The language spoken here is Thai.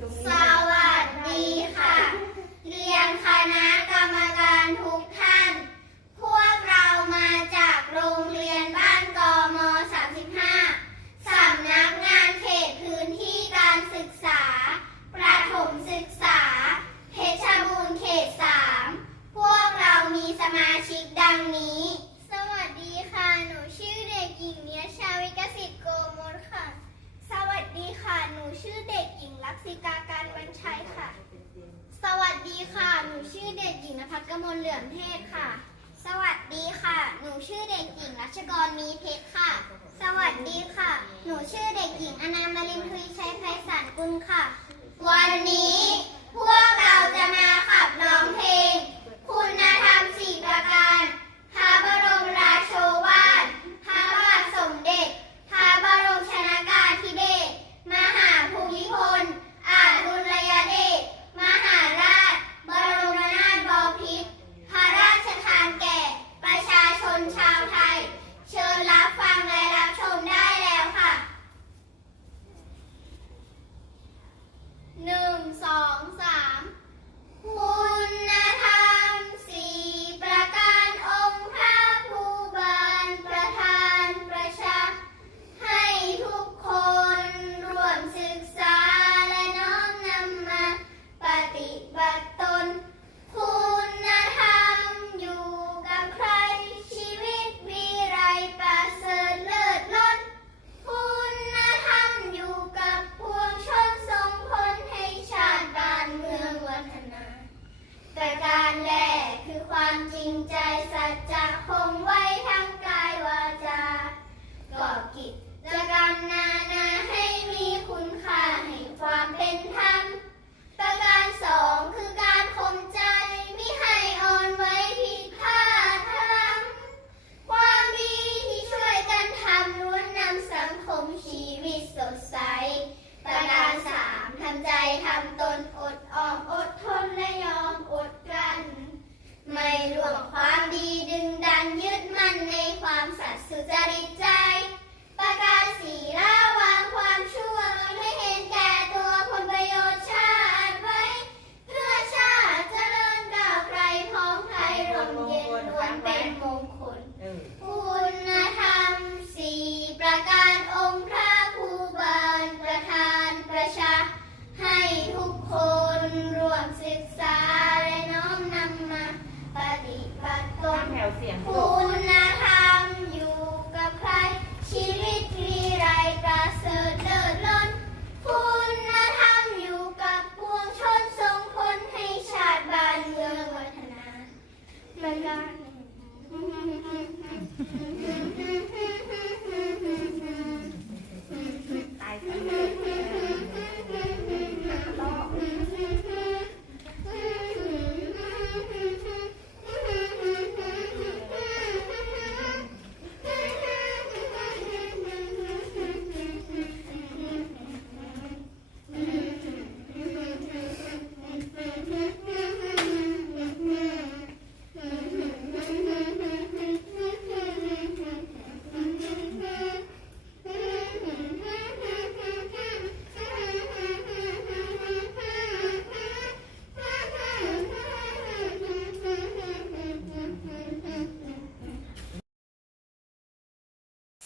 三 ใช่ค่ะ สวัสดีค่ะ หนูชื่อเด็กหญิงนภัสกมลเหลือมเทศค่ะ สวัสดีค่ะ หนูชื่อเด็กหญิงรัชกรมีเพชรค่ะ สวัสดีค่ะ หนูชื่อเด็กหญิงอนามารินทรีชัยไพศาลกุลค่ะ วันนี้พวกเราจะมาขับร้องเพลง คุณธรรมสี่ประการพระบรมราโชวาทพระบาทสมเด็จ พระบรมชนากาธิเบศรมหาภูมิพล อาจบุญยเดช มหาราช บรมนาถบพิตรพระราชทานแก่ ประชาชนชาวไทย เชิญรับฟังและรับชมได้แล้วค่ะ หนึ่งสองสามคุณธรรมสี่ประการองค์พระผู้บานประธานประชา ให้ทุกคนร่วมศึกษาและน้อมนำมาปฏิบัติตน คุณธรรมอยู่กับใครชีวิตวิไรประเสริฐเลิศล้น คุณธรรมอยู่กับพวงชนส่งผลให้ชาติบ้านเมืองวัฒนา ประ การแรกคือความจริงใจสัจจะคงไว้ทั้งกายวาจาก่อกิจกรรมนานาให้มีคุณค่าให้ความเป็นธรรม ประการสองคือการข่มใจไม่ให้อ่อนไหวผิดพลาดพลัง ความดีที่ช่วยกันทำล้วนนำสังคมชีวิตสดใส ประการสามทำใจทำตนอดออมอดทนและยอมอดกลั้น ไม่หลว งความดีดึงดันยึดมั่นในความสัตย์สุจริตใจ ประการสี่ละวางความชั่วลดให้เห็นแก่ตัวผลประโยชน์ชาติไว้ เพื่อชาติเจริญก้าวไกลพ้องไทยร่มเย็นล้วนเป็นม สียงลูคุกณธรรมอยู่กับใคร ชีวิตวิไรประเสริฐเลิศล้นคุณธรรมอยู่กับปวงชนส่งผลให้ชาติบ้านเมืองวัฒนาประก